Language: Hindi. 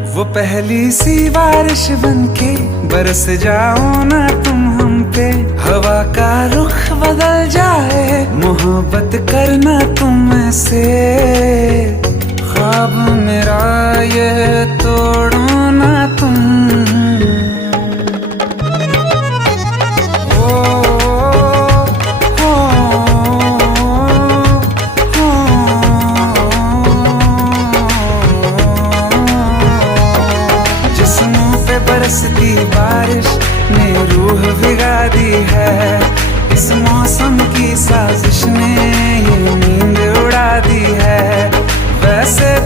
वो पहली सी बारिश बनके बरस जाओ ना तुम हम पे, हवा का रुख बदल जाए, मोहब्बत करना तुम से। ख्वाब मेरा ये तोड़ो ना तुम। बरसती बारिश ने रूह भिगा दी है, इस मौसम की साजिश ने